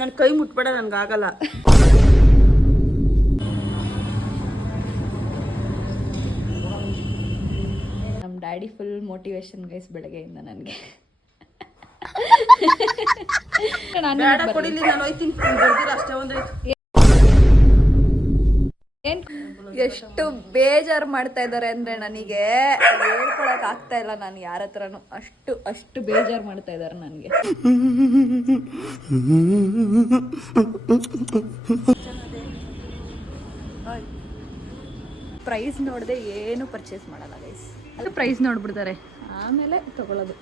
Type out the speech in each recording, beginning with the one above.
ನನ್ನ ಕೈ ಮುಟ್ಬೇಡ, ನನ್ಗಾಗಲ್ಲ. ನಮ್ಮ ಡ್ಯಾಡಿ ಫುಲ್ ಮೋಟಿವೇಶನ್ ಗೈಸ್ ಬೆಳಗ್ಗೆಯಿಂದ ನನಗೆ. ಬೇಡ ಕೊಡಿಲಿ, ನಾನು ಹೋಯ್ತೀನಿ. ಅಷ್ಟೇ ಒಂದು ಎಷ್ಟು ಬೇಜಾರು ಮಾಡ್ತಾ ಇದ್ದಾರೆ ಅಂದ್ರೆ ನನಗೆ ಹೇಳ್ಕೊಳಕ್ ಆಗ್ತಾ ಇಲ್ಲ. ನಾನು ಯಾರ ಹತ್ರನು ಅಷ್ಟು ಬೇಜಾರು ಮಾಡ್ತಾ ಇದ್ದಾರೆ ನನಗೆ. ಪ್ರೈಸ್ ನೋಡದೆ ಏನು ಪರ್ಚೇಸ್ ಮಾಡಲ್ಲ ಗೈಸ್. ಅದು ಪ್ರೈಸ್ ನೋಡ್ಬಿಡ್ತಾರೆ, ಆಮೇಲೆ ತಗೊಳ್ಳೋದು.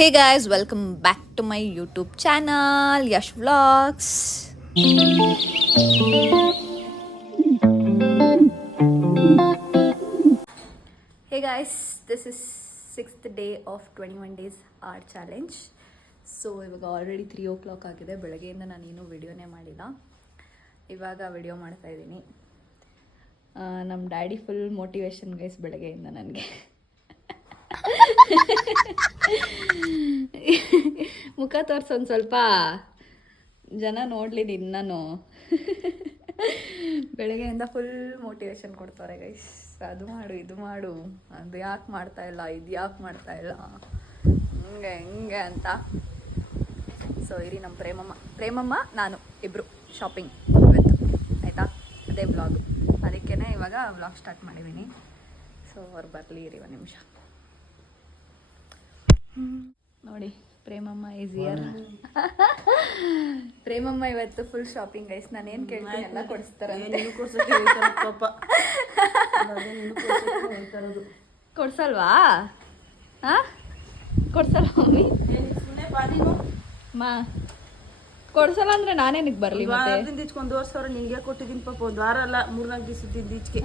Hey guys, welcome back to my YouTube channel Yash vlogs. Hey guys, this is 6th day of 21 days art challenge. So ಇವಾಗ ಆಲ್ರೆಡಿ 3 o'clock ಆಗಿದೆ. ಬೆಳಗ್ಗೆಯಿಂದ ನಾನೇನು ವಿಡಿಯೋನೇ ಮಾಡಿಲ್ಲ, ಇವಾಗ ವಿಡಿಯೋ ಮಾಡ್ತಾ ಇದ್ದೀನಿ. ನಮ್ಮ ಡ್ಯಾಡಿ ಫುಲ್ ಮೋಟಿವೇಶನ್ ಗೈಸ್ ಬೆಳಗ್ಗೆಯಿಂದ ನನಗೆ. ಮುಖ ತೋರಿಸು ಒಂದು ಸ್ವಲ್ಪ, ಜನ ನೋಡಲಿ ನಿನ್ನನು. ಬೆಳಗ್ಗೆಯಿಂದ ಫುಲ್ ಮೋಟಿವೇಶನ್ ಕೊಡ್ತಾರೆ ಗೈಸ್. ಅದು ಮಾಡು, ಇದು ಮಾಡು, ಅದು ಯಾಕೆ ಮಾಡ್ತಾ ಇಲ್ಲ, ಇದು ಯಾಕೆ ಮಾಡ್ತಾ ಇಲ್ಲ, ಹಿಂಗೆ ಹಿಂಗೆ ಅಂತ. ಸೊ ಇರಿ, ನಮ್ಮ ಪ್ರೇಮಮ್ಮ ನಾನು ಇಬ್ಬರು ಶಾಪಿಂಗ್ ಇವತ್ತು, ಆಯಿತಾ? ಅದೇ ವ್ಲಾಗ್, ಅದಕ್ಕೇ ಇವಾಗ ವ್ಲಾಗ್ ಸ್ಟಾರ್ಟ್ ಮಾಡಿದ್ದೀನಿ. ಸೊ ಅವ್ರು ಬರಲಿ, ಇರಿ ಒಂದು ನಿಮಿಷ. ನೋಡಿ, ಪ್ರೇಮಮ್ಮ ಈಸ್ ಹಿಯರ್. ಪ್ರೇಮಮ್ಮ ಇವತ್ತು ಫುಲ್ ಶಾಪಿಂಗ್ ಗೈಸ್. ನಾನು ಏನು ಕೇಳ್ತೀನಿ ಎಲ್ಲ ಕೊಡಿಸ್ತಾರೆ. ಕೊಡ್ಸಲ್ವಾ? ಹಾಂ, ಕೊಡ್ಸಲ್ವ ಮಮ್ಮಿ? ಮಾ ಕೊಡ್ಸಲ್ಲ ಅಂದ್ರೆ ನಾನೇನಕ್ಕೆ ಬರಲಿ? ಒಂದು ವರ್ಷ ನಿನಗೆ ಕೊಟ್ಟಿದ್ದೀನಿ ಪಾಪ. ಒಂದು ವಾರ ಅಲ್ಲ, 4-4 ದಿವಸದಿಂದ ಈಚೆಗೆ.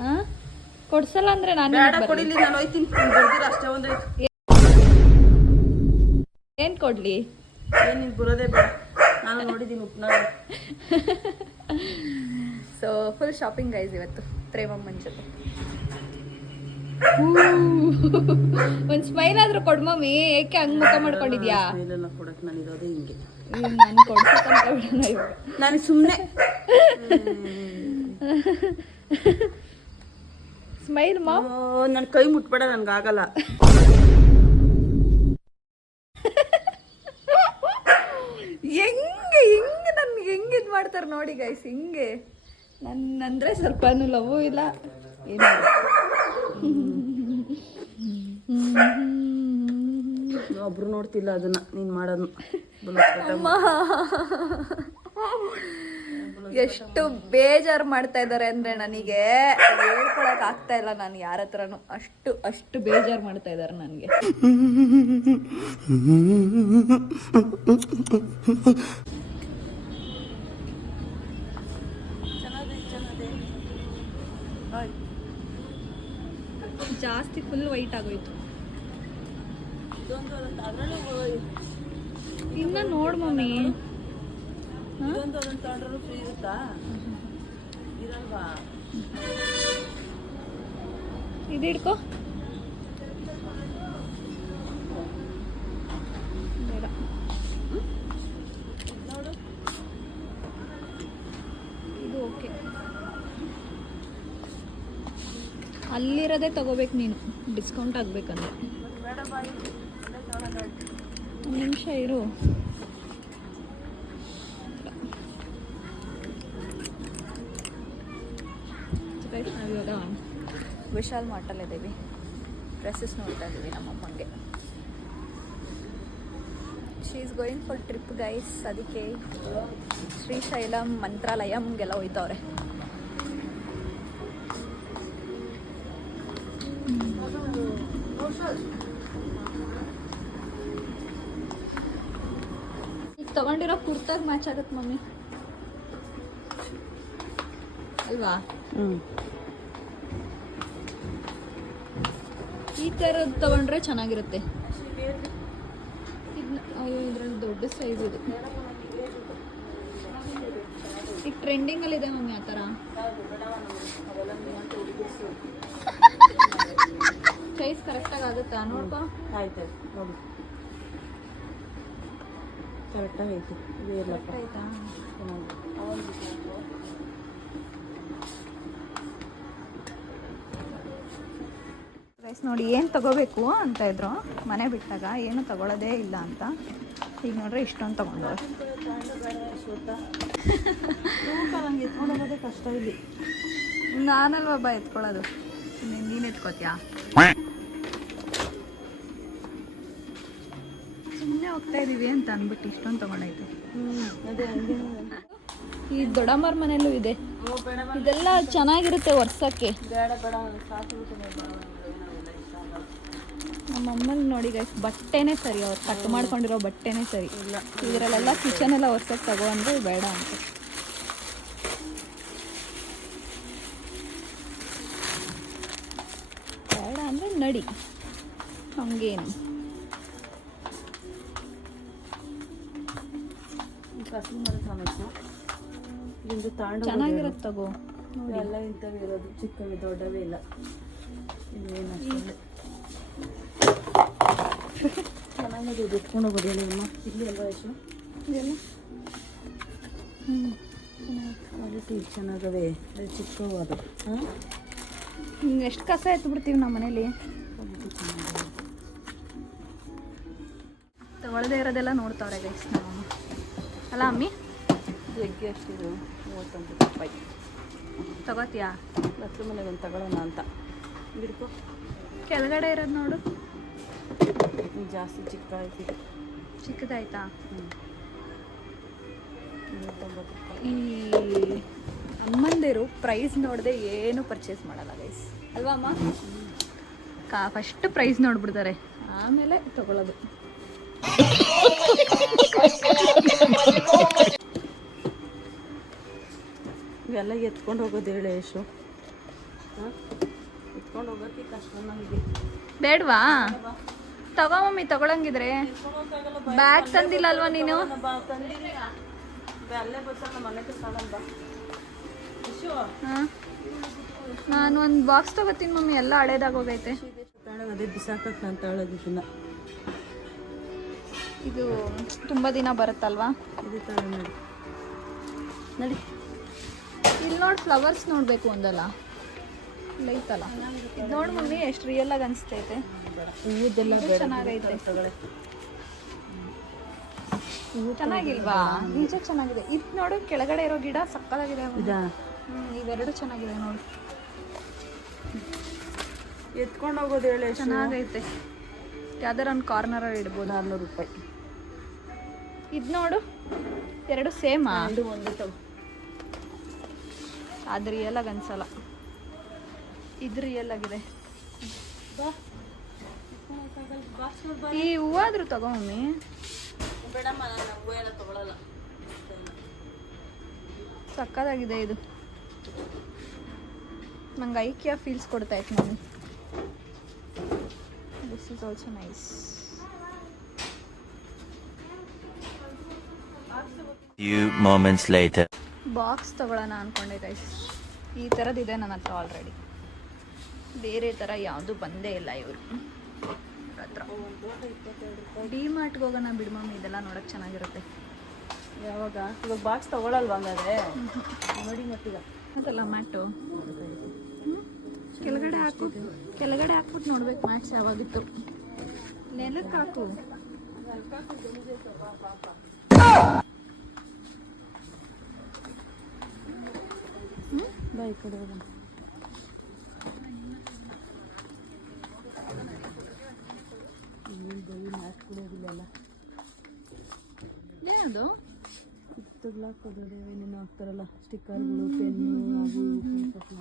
ಕೊಡ್ಸಲ್ಲ ಅಂದ್ರೆ ನಾನೇ ಕೊಡಿಲಿ, ನಾನು ಹೋಯ್ತೀನಿ. ಅಷ್ಟೇ ಒಂದು ಏನು ಕೊಡ್ಲಿ? ಏನು ನಿನ್ ಬರೋದೇ ಬೇಡ, ನಾನು ನೋಡಿದ್ದೀನಿ ಉಪ್ನಾಗ. ಸೊ ಫುಲ್ ಶಾಪಿಂಗ್ ಗೈಸ್ ಇವತ್ತು ಪ್ರೇಮಮ್ಮನ ಜೊತೆ. ಒಂದು ಸ್ಮೈಲ್ ಆದ್ರೂ ಕೊಡ್ ಮಮ್ಮಿ, ಏಕೆ ಹಂಗ್ ಮುಖ ಮಾಡ್ಕೊಂಡಿದ್ಯಾ? ಕೊಡಕ್ ನಾನು ಇರೋದೇ ಹಿಂಗೆ. ನಾನು ಕೊಡ್ಸಕ್ಕಂತ ಬಿಡೋಣ ಇವಾಗ. ನಾನು ಸುಮ್ಮನೆ ಸ್ಮೈಲ್ ಮಾ. ನನ್ನ ಕೈ ಮುಟ್ಬೇಡ, ನನ್ಗಾಗಲ್ಲ. ಹೆಂಗೆ ನನ್ಗೆ ಹೆಂಗೆ ಇದು ಮಾಡ್ತಾರೆ ನೋಡಿ ಗೈಸ್. ಹಿಂಗೆ ನನ್ನಂದ್ರೆ ಸ್ವಲ್ಪನೂ ಲವ್ ಇಲ್ಲ ಏನು. ಒಬ್ರು ನೋಡ್ತಿಲ್ಲ ಅದನ್ನ ನೀನ್ ಮಾಡೋದು. ಎಷ್ಟು ಬೇಜಾರು ಮಾಡ್ತಾ ಇದ್ದಾರೆ ಅಂದ್ರೆ ನನಗೆ ಹೇಳ್ಕೊಳಕ್ ಆಗ್ತಾ ಇಲ್ಲ. ನಾನು ಯಾರ ಹತ್ರನು ಅಷ್ಟು ಬೇಜಾರು ಮಾಡ್ತಾ ಇದ್ದಾರೆ ನನಗೆ. ಜಾಸ್ತಿ ಫುಲ್ ವೈಟ್ ಆಗೋಯ್ತು. ಇನ್ನ ನೋಡ್ ಮಮ್ಮಿ, ಫ್ರೀ ಇರುತ್ತಾ? ಇರಲ್ವಾ? ಇದು ಹಿಡ್ಕೋ. ಬೇಡ, ಇದು ಓಕೆ. ಅಲ್ಲಿರೋದೇ ತಗೋಬೇಕು ನೀನು, ಡಿಸ್ಕೌಂಟ್ ಆಗ್ಬೇಕಂದ್ರೆ. ಒಂದು ನಿಮಿಷ ಇರು. ನಾವಿವಾಗ ವಿಶಾಲ್ ಮಾರ್ಟಲ್ಲಿದ್ದೀವಿ, ಡ್ರೆಸ್ಸಸ್ ನೋಡ್ತಾ ಇದ್ದೀವಿ ನಮ್ಮಮ್ಮಂಗೆ. She is going for trip guys. ಅದಕ್ಕೆ ಶ್ರೀಶೈಲಂ ಮಂತ್ರಾಲಯಂಗೆಲ್ಲ ಹೋಯ್ತವ್ರೆ. ಈಗ ತಗೊಂಡಿರೋ ಕುರ್ತಾಗ ಮ್ಯಾಚ್ ಆಗತ್ತೆ ಮಮ್ಮಿ ಅಲ್ವಾ? ಈ ಥರದ್ದು ತಗೊಂಡ್ರೆ ಚೆನ್ನಾಗಿರುತ್ತೆ. ಅಯ್ಯೋ, ಇದ್ರಲ್ಲಿ ದೊಡ್ಡ ಸೈಜ್ ಇದೆ. ಈಗ ಟ್ರೆಂಡಿಂಗಲ್ಲಿದೆ ಮಮ್ಮಿ ಆ ಥರ. ಸೈಜ್ ಕರೆಕ್ಟಾಗಿ ಆಗುತ್ತಾ ನೋಡ್ಕೊ. ಆಯ್ತು ನೋಡಿ. ಕರೆಕ್ಟಾಗಿ ಐತಿ ಇದು ಇಲ್ಲಪ್ಪ ಆಯ್ತಾ ರೈಸ್ ನೋಡಿ ಏನು ತಗೋಬೇಕು ಅಂತ ಇದ್ರು ಮನೆ ಬಿಟ್ಟಾಗ ಏನು ತಗೊಳ್ಳೋದೇ ಇಲ್ಲ ಅಂತ ಈಗ ನೋಡ್ರೆ ಇಷ್ಟೊಂದು ತಗೊಂಡವ್ರು ನಂಗೆ ಎತ್ಕೊಂಡು ಹೋಗೋದೇ ಕಷ್ಟ ಇಲ್ಲಿ. ನಾನಲ್ವಬ್ಬ ಎತ್ಕೊಳ್ಳೋದು ನೀನು ಎತ್ಕೋತೀಯಾ ಸುಮ್ಮನೆ ಹೋಗ್ತಾ ಇದೀವಿ ಅಂತ ಅಂದ್ಬಿಟ್ಟು ಇಷ್ಟೊಂದು ತಗೊಂಡೈತೆ ಅದೇ ಹಂಗೆ ಈ ದೊಡ್ಡಮ್ಮರ ಮನೆಯಲ್ಲೂ ಇದೆ ಇದೆಲ್ಲ ಚೆನ್ನಾಗಿರುತ್ತೆ ವರ್ಷಕ್ಕೆ ಬೇಡ ಬೇಡ ಸಾಕು ಬೇಡ. ನಮ್ಮ ಅಮ್ಮಲ್ಲಿ ನೋಡಿ ಗೈಸ್ ಬಟ್ಟೆನೇ ಸರಿ ಅವ್ರು ಕಟ್ ಮಾಡ್ಕೊಂಡಿರೋ ಬಟ್ಟೆನೇ ಸರಿ ಇಲ್ಲ ಇದರಲ್ಲೆಲ್ಲ ಕಿಚನ್ ಎಲ್ಲ ವರ್ಷಕ್ಕೆ ತಗೋ ಅಂದ್ರೆ ಬೇಡ ಅಂತ ಬೇಡ ಅಂದರೆ ನಡಿ ಹಂಗೇನು ಕಸಿ ಮಾಡಿ ಸಮಸ್ಯೆ ಇಲ್ಲಿಂದ ತಾಂಡು ಚೆನ್ನಾಗಿರುತ್ತೆ ತಗೋ ಎಲ್ಲ ಇಂಥವೇ ಇರೋದು ಚಿಕ್ಕವೇ ದೊಡ್ಡವೇ ಇಲ್ಲ ಇಲ್ಲೇನು ಚೆನ್ನಾಗಿದೆ ಎತ್ಕೊಂಡು ಹೋಗೋದು ನಿಮ್ಮ ಇಲ್ಲಿ ಅಲ್ವಾ ಎಷ್ಟು ಇದೆಲ್ಲ ಕ್ವಾಲಿಟಿ ಚೆನ್ನಾಗವೆ ಚಿಕ್ಕವು ಅದು ಹಾಂ ಎಷ್ಟು ಕಸ ಎತ್ತು ಬಿಡ್ತೀವಿ ನಮ್ಮ ಮನೇಲಿ ಕ್ವಾಲಿಟಿ ಚೆನ್ನಾಗಿದೆ ತಗೊಳ್ಳದೇ ಇರೋದೆಲ್ಲ ನೋಡ್ತಾವ್ರೆ ಗೈಸ್ ನಮ್ಮಮ್ಮ ಅಲ್ಲ ಅಮ್ಮಿ ಜಗ್ಗಿ ಅಷ್ಟಿದು 39 ರೂಪಾಯಿ ತಗೋತೀಯಾ ಹತ್ರ ಮನೆಗೆ ಒಂದು ತಗೊಳ್ಳೋಣ ಅಂತ ಬಿಡ್ಕೊ ಕೆಳಗಡೆ ಇರೋದು ನೋಡು ಜಾಸ್ತಿ ಚಿಕ್ಕ ಆಯ್ತಿದೆ ಚಿಕ್ಕದಾಯ್ತಾ 39 ರೂಪಾಯಿ ಈ ಅಮ್ಮಂದಿರು ಪ್ರೈಸ್ ನೋಡದೆ ಏನು ಪರ್ಚೇಸ್ ಮಾಡಲ್ಲ ಗೈಸ್ ಅಲ್ವಾ ಅಮ್ಮ ಫಸ್ಟ್ ಪ್ರೈಸ್ ನೋಡ್ಬಿಡ್ತಾರೆ ಆಮೇಲೆ ತಗೊಳ್ಳೋದು ಇವೆಲ್ಲ ಎತ್ಕೊಂಡು ಹೋಗೋದು ಹೇಳಿ ಯಶು ಹಾಂ ಎತ್ಕೊಂಡು ಹೋಗೋಕ್ಕೆ ಕಷ್ಟ ನನಗೆ ಬೇಡವಾ ತಗೋ ಮಮ್ಮಿ ತಗೊಳಂಗಿದ್ರೆ ಬ್ಯಾಗ್ ತಂದಿಲ್ಲ ಅಲ್ವಾ ನೀನು ತಂದಿದ್ದೀನಿ ಅಲ್ಲೇ ಬರ್ತಾರ ಮನೆ ತಗೊಳಂಬ ಯಶು ಹಾಂ ನಾನು ಒಂದು ಬಾಕ್ಸ್ ತಗೋತೀನಿ ಮಮ್ಮಿ ಎಲ್ಲ ಹಳೇದಾಗೋಗೈತೆ ಅದೇ ಬಿಸಾಕಕ್ಕೆ ನಾನು ತಗೊಳ್ಳೋದಿನ್ನ ಇದು ತುಂಬ ದಿನ ಬರುತ್ತಲ್ವಾ ಇದು ತಗೊಳ್ಳಿ ನೋಡಿ ನಡಿ ಇಲ್ಲಿ ನೋಡಿ ಫ್ಲವರ್ಸ್ ನೋಡಬೇಕು ಒಂದಲ್ಲ ಲೈತಲ್ಲ ಇದು ನೋಡಿ ಮಮ್ಮಿ ಎಷ್ಟು ರಿಯಲ್ ಆಗಿ ಅನಿಸ್ತೈತೆ ಹೂದೆಲ್ಲ ಇದು ಚೆನ್ನಾಗೈತೆ ಚೆನ್ನಾಗಿಲ್ವಾ ನಿಜ ಚೆನ್ನಾಗಿದೆ ಇದು ನೋಡು ಕೆಳಗಡೆ ಇರೋ ಗಿಡ ಸಕ್ಕತ್ತಾಗಿದೆ ಇದಾ ಇವೆರಡು ಚೆನ್ನಾಗಿದೆ ನೋಡು ಎತ್ಕೊಂಡು ಹೋಗೋದು ಹೇಳಿ ಚೆನ್ನಾಗೈತೆ ಯಾವ್ದಾರ ಒಂದು ಕಾರ್ನರ್ ಇಡ್ಬೋದು 400 ರೂಪಾಯಿ ಇದು ನೋಡು ಎರಡು ಸೇಮಾ ಇದು ಒಂದೇ ತಗೋ ಅದು ರಿಯಲ್ ಆಗಿ ಅನ್ಸಲ್ಲ ಇದು ರಿಯಲ್ ಆಗಿದೆ ಈ ಹೂವಾದ್ರೂ ತಗೋ ಮಮ್ಮಿ ಬೇಡಮ್ಮ ನಾನು ಹೂವು ಎಲ್ಲ ತಗೊಳ್ಳಲ್ಲ ಸಕ್ಕತ್ತಾಗಿದೆ ಇದು ನಂಗೆ ಐಕಿಯಾ ಫೀಲ್ಸ್ ಕೊಡ್ತಾ ಇತ್ತು mummy this is also nice Few moments later. Box ತಗೊಳ್ಳೋಣ ಅಂದ್ಕೊಂಡೆ ಗೈಸ್ ಈ ಥರದ್ದಿದೆ ನನ್ನ ಹತ್ರ ಆಲ್ರೆಡಿ ಬೇರೆ ಥರ ಯಾವುದು ಬಂದೇ ಇಲ್ಲ ಇವರು ಹತ್ರ ಡಿ ಮಾರ್ಟ್ಗೆ ಹೋಗೋಣ ಬಿಡು ಮಮ್ಮಿ ಇದೆಲ್ಲ ನೋಡೋಕೆ ಚೆನ್ನಾಗಿರುತ್ತೆ ಯಾವಾಗ ಇವಾಗ ಬಾಕ್ಸ್ ತಗೊಳಲ್ವಾ ಹಂಗಾದ್ರೆ ನೋಡಿ ಮತ್ತೀಗ ಅದಲ್ಲ ಮ್ಯಾಟು ಕೆಳಗಡೆ ಹಾಕು ಕೆಳಗಡೆ ಹಾಕ್ಬಿಟ್ಟು ನೋಡ್ಬೇಕು ಮ್ಯಾಟ್ಸ್ ಯಾವಾಗಿತ್ತು ನೆಲಕ್ಕೆ ಹಾಕು ಬಾ ಈ ಕಡೆ ಹೋಗೋಣ ಬೈ ಮ್ಯಾಟ್ ಕೊಡೋದಿಲ್ಲ ಏನದು ತಗ್ಲಾಕೋದ್ರೆ ಏನೇನು ಹಾಕ್ತಾರಲ್ಲ ಸ್ಟಿಕ್ಕರ್ಗಳು ಪೆನ್ನು ಅವು ಪೇಪರ್ನ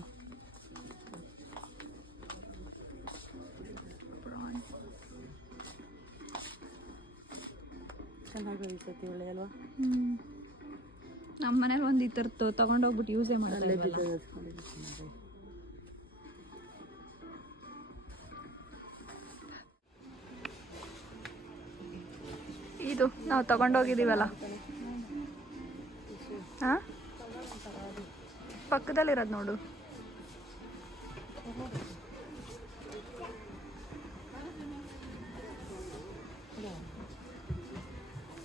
ಚೆನ್ನಾಗಿರ್ತೈತಿ ಒಳ್ಳೆ ಅಲ್ವಾ ನಮ್ಮ ಮನೇಲಿ ಒಂದು ಈ ಥರದ್ದು ತೊಗೊಂಡೋಗ್ಬಿಟ್ಟು ಯೂಸೇ ಮಾಡಲ್ಲ ಅಲ್ಲೇ ಇವಾಗ. ಬಿದ್ದೋದು ಇದು ನಾವು ತಗೊಂಡೋಗಿದ್ದೀವಲ್ಲ ಹಾಂ ಪಕ್ಕದಲ್ಲಿರೋದು ನೋಡು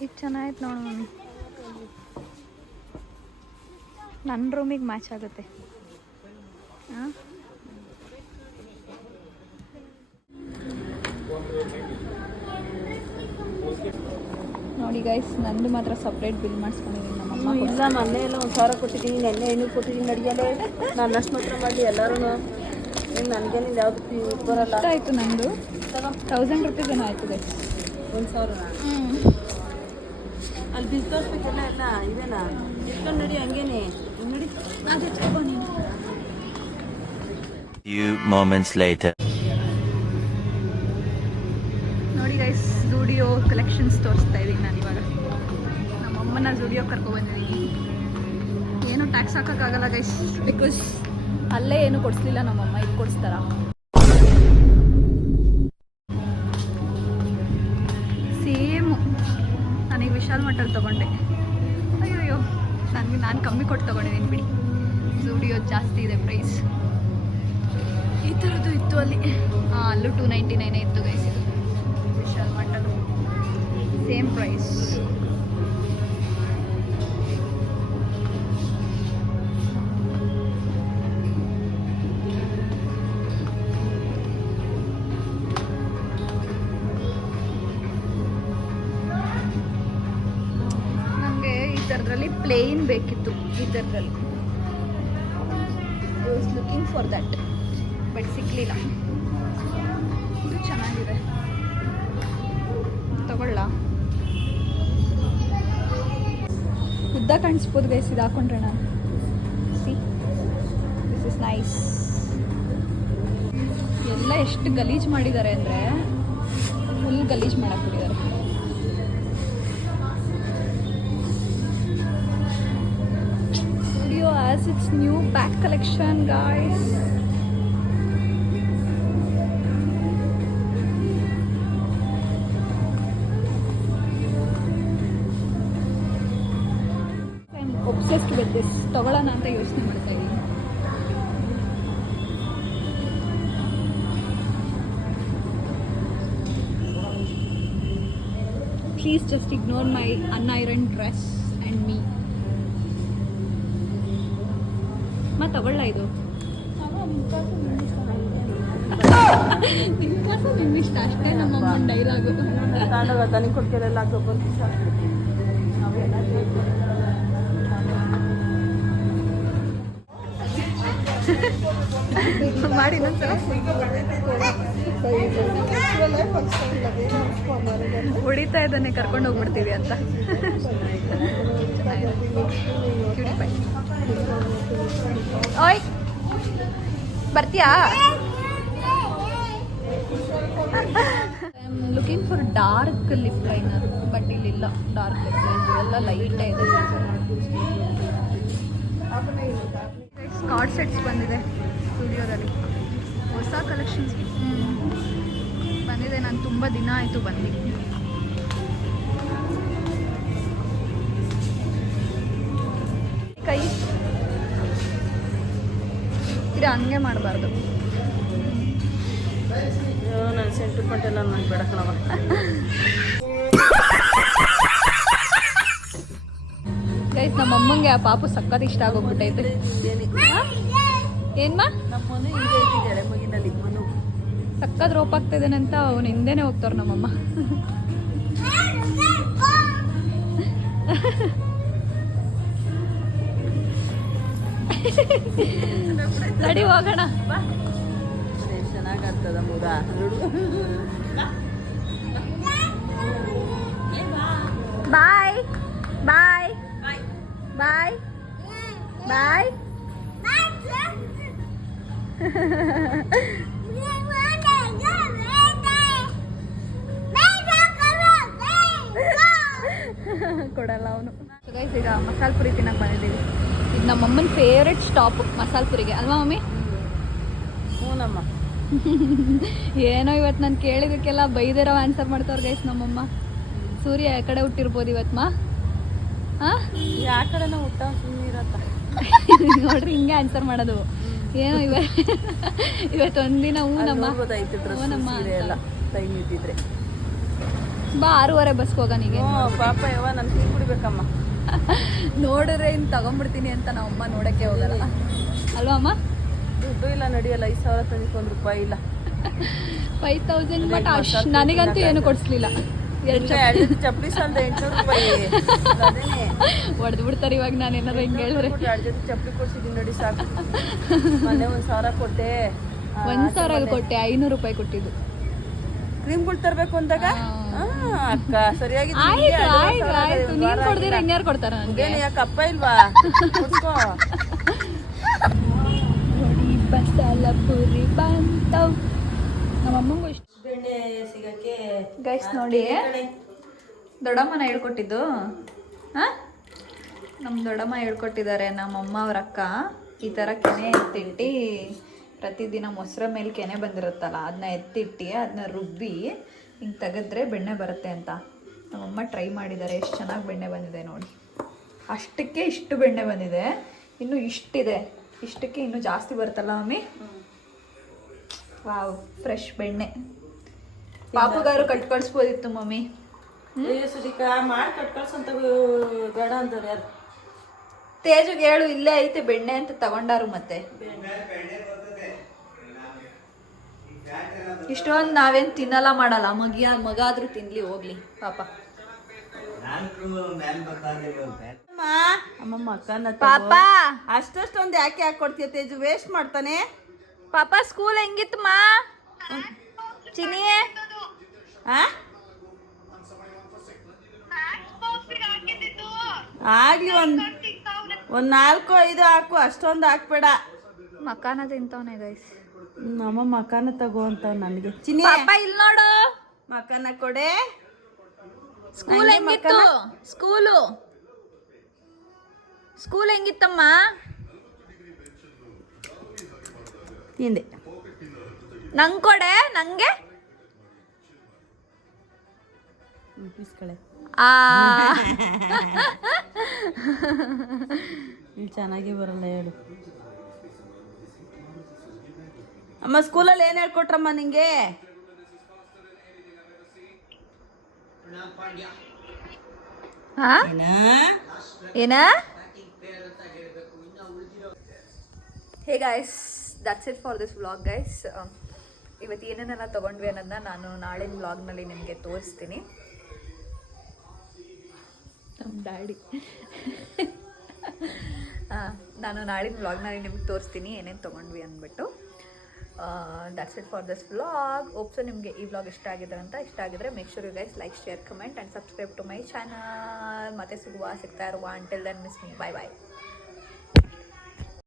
ಇದು ಚೆನ್ನಾಗಿತ್ತು ನೋಡು ಮಮ್ಮಿ. ನನ್ನ ರೂಮಿಗೆ ಮ್ಯಾಚ್ ಆಗುತ್ತೆ. ಹಾಂ ನೋಡಿ ಗೈಸ್, ನಂದು ಮಾತ್ರ ಸಪ್ರೇಟ್ ಬಿಲ್ ಮಾಡಿಸ್ಕೊಂಡಿದ್ದೀನಿ ನಮ್ಮಮ್ಮ. ಇಲ್ಲ ಮೊನ್ನೆ ಎಲ್ಲ 1,000 ಕೊಟ್ಟಿದ್ದೀನಿ, ನೆನ್ನೆ 800 ಕೊಟ್ಟಿದ್ದೀನಿ. ನಡಿಯಲ್ಲೇ ನಾನು ಅಷ್ಟು ಮಾತ್ರ ಮಾಡಿ ಎಲ್ಲರೂ ನನಗೇನಿಲ್ಲ ಯಾವುದು ಬರಲ್ಲ. ಆಯಿತು ನಂದು 1000 ರೂಪೀಸ್ ಏನೋ ಆಯಿತು ಗೈಸ್. 1,000 ಅಲ್ಲಿ ಬಿಲ್ ತೋರಿಸ್ಬೇಕೆಲ್ಲ ಎಲ್ಲ ಇವೇನಾ ಇಟ್ಕೊಂಡು ನಡಿ, ಹಂಗೇನೆ ನಡಿ. ಅದು ಎತ್ಕೊ ನೀನು. Few moments later. ನೋಡಿ ಗೈಸ್, ಝೂಡಿಯೋ ಕಲೆಕ್ಷನ್ಸ್ ತೋರಿಸ್ತಾ ಇದ್ದೀನಿ ನಾನು ಇವಾಗ. ನಮ್ಮಮ್ಮನ ಝೂಡಿಯೋ ಕರ್ಕೊಬಂದಿದ್ದೀನಿ. ಏನು ಟ್ಯಾಕ್ಸ್ ಹಾಕೋಕ್ಕಾಗಲ್ಲ ಗೈಸ್, ಬಿಕಾಸ್ ಅಲ್ಲೇ ಏನು ಕೊಡಿಸ್ಲಿಲ್ಲ ನಮ್ಮಮ್ಮ, ಇದು ಕೊಡಿಸ್ತಾರ. ಸೇಮು ನನಗೆ ವಿಶಾಲ್ ಮಟ್ಟಲ್ಲಿ ತೊಗೊಂಡೆ. ಅಯ್ಯೋ ನಾನು ಕಮ್ಮಿ ಕೊಟ್ಟು ತೊಗೊಂಡಿದ್ದೀನಿ ಬಿಡಿ. ಝೂಡಿಯೋ ಜಾಸ್ತಿ ಇದೆ ಪ್ರೈಸ್. ಈ ಥರದ್ದು ಇತ್ತು ಅಲ್ಲಿ. ಅಲ್ಲೂ 299 ಇತ್ತು ಗೈಸ್. ಇದು ವಿಶಾಲ್ ಮಟ್ಟದು ಸೇಮ್ ಪ್ರೈಸ್. ನನಗೆ ಈ ಥರದ್ರಲ್ಲಿ ಪ್ಲೇನ್ ಬೇಕಿತ್ತು. ಈ ಥರದ್ರಲ್ಲಿ I was looking for that, but ಸಿಕ್ಕಲಿಲ್ಲ. ಇದು ಚೆನ್ನಾಗಿದೆ, ತಗೊಳ್ಳ. ಉದ್ದ ಕಾಣಿಸ್ಬೋದು ಗೈಸ್ ಇದು ಹಾಕೊಂಡ್ರೆ. ನಾನು ಸಿ ದಿಸ್ ಇಸ್ ನೈಸ್. ಎಲ್ಲ ಎಷ್ಟು ಗಲೀಜು ಮಾಡಿದ್ದಾರೆ ಅಂದರೆ ಫುಲ್ ಗಲೀಜು ಮಾಡಕ್ಬಿಟ್ಟಿದ್ದಾರೆ. Studio as it's new back collection guys. Obsessed with this. ತಗೊಳ್ಳೋಣ ಅಂತ ಯೋಚನೆ ಮಾಡ್ತಾ ಇದ್ದೀನಿ. Please just ignore my unironed dress and me. ಮತ್ತೆ ತಗೊಳ್ಳ ಇದು ನಿಮ್ಮಿಷ್ಟ ಅಷ್ಟೇ. ನಮ್ಮಮ್ಮನ ಡೈಲಾಗು ತಗೊಂಡೋಗ ತನಗೆ ಕೊಡ್ಕೆಲ್ಲ ಹಾಕೋಬಂದು ಮಾಡಿ ಇನ್ನೊಂದ್ಸಲ ಹೊಡಿತಾ ಇದ್ದಾನೆ, ಕರ್ಕೊಂಡು ಹೋಗ್ಬಿಡ್ತೀವಿ ಅಂತ. ಓಯ್ ಬರ್ತೀಯಾ? I am looking for dark lip liner, but ಇಲ್ಲಿಲ್ಲ ಡಾರ್ಕ್ ಲಿಪ್ ಲೈನರ್, ಎಲ್ಲ ಲೈಟೇ ಇದೆ. ಸ್ಕಾಟ್ ಸೆಟ್ಸ್ ಬಂದಿದೆ ಸ್ಟುಡಿಯೋದಲ್ಲಿ, ಹೊಸ ಕಲೆಕ್ಷನ್ಸ್ ಬಂದಿದೆ. ನಾನು ತುಂಬ ದಿನ ಆಯಿತು ಬಂದು. ಕೈ ಇದು ಹಂಗೆ ಮಾಡಬಾರ್ದು. ನಾನು ಸೆಂಟಿಮೆಂಟ್ ಎಲ್ಲ ನನಗೆ ಬೇಡ ಕಣವ. ಗೈಸ್, ನಮ್ಮ ಅಮ್ಮಂಗೆ ಆ ಪಾಪು ಸಕ್ಕತ್ ಇಷ್ಟ ಆಗೋಗ್ಬಿಟ್ಟೈತೆ. ಏನ್ಮಾ ನಮ್ಮ ಮನೆ ಇದೆ ಇಟ್ಟಿದ್ದಾಳೆ ಮಗಿನಲ್ಲಿ ಮನು ಸಕ್ಕತ್ ರೋಪ್ ಆಗ್ತಾಯಿದ್ದಾನೆ ಅಂತ ಅವ್ನು ಹಿಂದೆನೇ ಹೋಗ್ತಾರೆ ನಮ್ಮಮ್ಮ. ನಡಿ ಹೋಗೋಣ. ಚೆನ್ನಾಗಾಗ್ತದ ಮಗ. ಬಾಯ್ ಬಾಯ್ ಬಾಯ್ ಬಾಯ್. ಕೊಡಲ್ಲ ಅವನು. ಗೈಸ್, ಈಗ ಮಸಾಲೆ ಪುರಿ ತಿನ್ನಕ್ಕೆ ಬಂದಿದ್ದೀವಿ. ಇದು ನಮ್ಮಮ್ಮನ ಫೇವ್ರೆಟ್ ಸ್ಟಾಪ್ ಮಸಾಲೆ ಪುರಿಗೆ ಅಲ್ವಾ ಮಮ್ಮಿ? ಹ್ಞೂನಮ್ಮ. ಏನೋ ಇವತ್ತು ನಾನು ಕೇಳಿದಕ್ಕೆಲ್ಲ ಬೈದಿರೋ ಆನ್ಸರ್ ಮಾಡ್ತಾವ್ರೆ ಗೈಸ್ ನಮ್ಮಮ್ಮ. ಸೂರ್ಯ ಆ ಕಡೆ ಹುಟ್ಟಿರ್ಬೋದು ಇವತ್ತು ಮಾ. ಹಾಂ, ಯಾವ ಕಡೆನೋ ಊಟ ಸುಮ್ಮನಿರತ್ತ ನೋಡ್ರಿ, ಹಿಂಗೆ ಆನ್ಸರ್ ಮಾಡೋದು. ಏನೋ ಇವತ್ತು ಒಂದಿನ ಹೂನಮ್ಮ ಎಲ್ಲ ಟೈಮ್ ಇದ್ದಿದ್ರೆ ಬಾ 6:15 ಬಸ್ಗೆ ಹೋಗೋನಿಗೆ. ಹ್ಞೂ ಪಾಪ ಯವ್ವ ನಾನು ಟೀ ಕುಡಿಬೇಕಮ್ಮ. ನೋಡಿದ್ರೆ ಇನ್ನು ತಗೊಂಡ್ಬಿಡ್ತೀನಿ ಅಂತ ನಮ್ಮ ಅಮ್ಮ ನೋಡೋಕ್ಕೆ ಹೋಗಲ್ಲ ಅಲ್ವಾ ಅಮ್ಮ? ದುಡ್ಡು ಇಲ್ಲ ನಡಿಯಲ್ಲ, 5,000 ತಂದಿಕ್ಕೆ 1 ರೂಪಾಯಿ ಇಲ್ಲ. 5,000 ಬಟ್ ಅಷ್ಟು ನನಗಂತೂ ಏನು ಕೊಡಿಸ್ಲಿಲ್ಲ. 2 ಚಪ್ಪಲಿ ಸಾಲದ 800 ರೂಪಾಯಿ ಅದೇನೆ ಹೊಡೆದು ಬಿಡ್ತಾರೆ ಇವಾಗ ನಾನು ಏನಾರು ಹಿಂಗೆ ಹೇಳಿದ್ರೆ. 2 ಜೊತೆ ಚಪ್ಪಲಿ ಕೊಡ್ಸಿದ್ದೀನಿ ನೋಡಿ ಸಾಕು. ಮೊನ್ನೆ 1,000 ಕೊಟ್ಟೆ. 1,000 ಕೊಟ್ಟೆ, 500 ರೂಪಾಯಿ ಕೊಟ್ಟಿದ್ದು. ಕ್ರೀಮ್ಗಳು ತರಬೇಕು ಅಂದಾಗ ಅಕ್ಕ ಸರಿಯಾಗಿ ಆಯ್ತು ನೀನು ಕೊಡ್ದಿರ ಇನ್ಯಾರು ಕೊಡ್ತಾರ ನನಗೆ? ಯಾಕೆ ಅಪ್ಪ ಇಲ್ವಾ? ಕೊಡ್ಕೋ. ನೋಡಿ ಬಸಲ ಪುರಿ ಬಂತವ್ ನಮ್ಮಮ್ಮಂಗೂ ಇಷ್ಟ. ಬೆಣ್ಣೆ ಸಿಗಕ್ಕೆ ಗೈಸ್ ನೋಡಿ ದೊಡ್ಡಮ್ಮನ ಹೇಳ್ಕೊಟ್ಟಿದ್ದು. ಹಾಂ ನಮ್ಮ ದೊಡ್ಡಮ್ಮ ಹೇಳ್ಕೊಟ್ಟಿದ್ದಾರೆ. ನಮ್ಮಮ್ಮ ಅವ್ರ ಅಕ್ಕ ಈ ಥರ ಕೆನೆ ಎತ್ತಿಟ್ಟು ಪ್ರತಿದಿನ ಮೊಸರ ಮೇಲೆ ಕೆನೆ ಬಂದಿರುತ್ತಲ್ಲ ಅದನ್ನ ಎತ್ತಿಟ್ಟು ಅದನ್ನ ರುಬ್ಬಿ ಹಿಂಗೆ ತೆಗೆದ್ರೆ ಬೆಣ್ಣೆ ಬರುತ್ತೆ ಅಂತ ನಮ್ಮಮ್ಮ ಟ್ರೈ ಮಾಡಿದ್ದಾರೆ. ಎಷ್ಟು ಚೆನ್ನಾಗಿ ಬೆಣ್ಣೆ ಬಂದಿದೆ ನೋಡಿ. ಅಷ್ಟಕ್ಕೆ ಇಷ್ಟು ಬೆಣ್ಣೆ ಬಂದಿದೆ, ಇನ್ನು ಇಷ್ಟಿದೆ. ಇಷ್ಟಕ್ಕೆ ಇನ್ನೂ ಜಾಸ್ತಿ ಬರುತ್ತಲ್ಲ ಮಮ್ಮಿ? ವಾವ್, ಫ್ರೆಶ್ ಬೆಣ್ಣೆ. ಪಾಪುಗಾರು ಕಟ್ ಕಳಿಸ್ಬೋದಿತ್ತು ಮಮ್ಮಿ. ಸುಜಿಕಾ ಮಾಡಿ ಕಟ್ ಕಳ್ಸಂತ ಬೇಡ ಅಂತಾರೆ ಯಾರು? ತೇಜುಗೆ ಹೇಳು ಇಲ್ಲೇ ಐತೆ ಬೆಣ್ಣೆ ಅಂತ ತಗೊಂಡಾರು. ಮತ್ತೆ ಇಷ್ಟೊಂದು ನಾವೇನು ತಿನ್ನಲ್ಲ ಮಾಡಲ್ಲ. ಮಗ ಆದ್ರೂ ತಿನ್ಲಿ ಹೋಗ್ಲಿ ಪಾಪ. ಅಮ್ಮಮ್ಮ ಅಕ್ಕನ ಪಾಪ ಅಷ್ಟೊಂದು ಯಾಕೆ ಹಾಕೊಡ್ತೀಯ ತೇಜು? ವೇಸ್ಟ್ ಮಾಡ್ತಾನೆ ಪಾಪ. ಸ್ಕೂಲ್ ಹೆಂಗಿತ್ತಮ್ಮ ಚಿನಿಯೇ? ಆಗ್ಲಿ ಒಂದ್ 4-5 ಹಾಕು, ಅಷ್ಟೊಂದು ಹಾಕ್ಬೇಡ. ಮಕಾನ ತಿಂತವನೆ ಗೈಸ್. ನಮ್ಮ ಮಕಾನ ತಗೋ ಅಂತ ನನಗೆ. ಚಿನಿ ಪಾಪ ಇಲ್ಲಿ ನೋಡು ಮಕಾನ ಕೊಡೆ. ಸ್ಕೂಲ್ ಹೆಂಗಿತ್ತು? ಸ್ಕೂಲ್ ಹೆಂಗಿತ್ತಮ್ಮ? ಹಿಂದೆ ನಂಗೆ ಕೊಡೆ, ನಂಗೆ ಇಸ್ಕಳೆ. ಇಲ್ಲಿ ಚೆನ್ನಾಗಿ ಬರಲ್ಲ ಹೇಳು. ಅಮ್ಮ ಸ್ಕೂಲಲ್ಲಿ ಏನು ಹೇಳ್ಕೊಟ್ರಮ್ಮ ನಿಂಗೆ? ಏನ? Hey guys, that's it for this vlog guys. ಇವತ್ತು ಏನೇನೆಲ್ಲ ತೊಗೊಂಡ್ವಿ ಅನ್ನೋದನ್ನ ನಾನು ನಾಳಿನ ವ್ಲಾಗ್ನಲ್ಲಿ ನಿಮಗೆ ತೋರಿಸ್ತೀನಿ. ನಮ್ಮ ಡ್ಯಾಡಿ ನಾನು ನಾಳಿನ ವ್ಲಾಗ್ನಲ್ಲಿ ನಿಮ್ಗೆ ತೋರಿಸ್ತೀನಿ ಏನೇನು ತೊಗೊಂಡ್ವಿ ಅಂದ್ಬಿಟ್ಟು. That's it for this vlog. Hope so ನಿಮಗೆ ಈ ವ್ಲಾಗ್ ಇಷ್ಟ ಆಗಿದೆ ಅಂತ. ಇಷ್ಟ ಆಗಿದ್ರೆ make sure you guys like, share, comment and subscribe to my channel. ಮತ್ತೆ ಸಿಗ್ತಾ ಇರುವ until then miss me. Bye ಬಾಯ್.